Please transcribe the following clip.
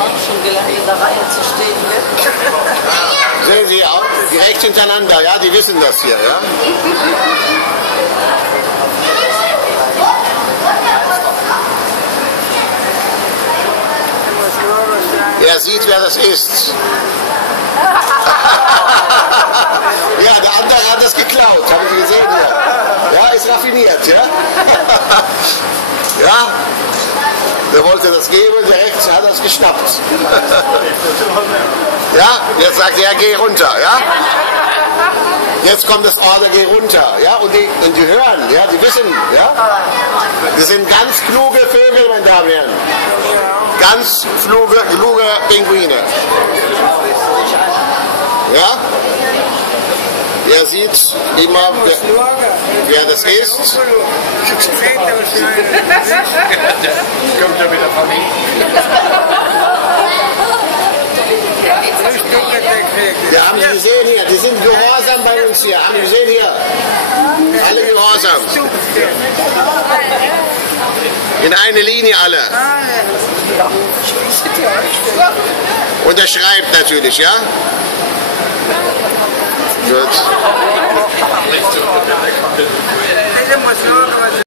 auch schon gelernt, in der Reihe zu stehen. Ne? Sehen Sie auch, direkt hintereinander, ja, die wissen das hier, ja. Er sieht, wer das ist. Ja, der andere hat das geklaut, haben Sie gesehen hier. Ja, ist raffiniert, ja. Ja, der wollte das geben, direkt hat er es geschnappt. Ja, jetzt sagt er, geh runter, ja. Jetzt kommt das Order, geh runter, ja, und die hören, ja, die wissen, ja. Die sind ganz kluge Vögel, meine Damen und Herren. Ganz kluge Pinguine. Ja? Er sieht immer, wer das ist. Kommt ja wieder von mir. Ja, haben Sie gesehen hier, die sind gehorsam bei uns hier. Haben Sie gesehen hier? Alle gehorsam. In eine Linie alle. Und er schreibt natürlich, ja? Gut.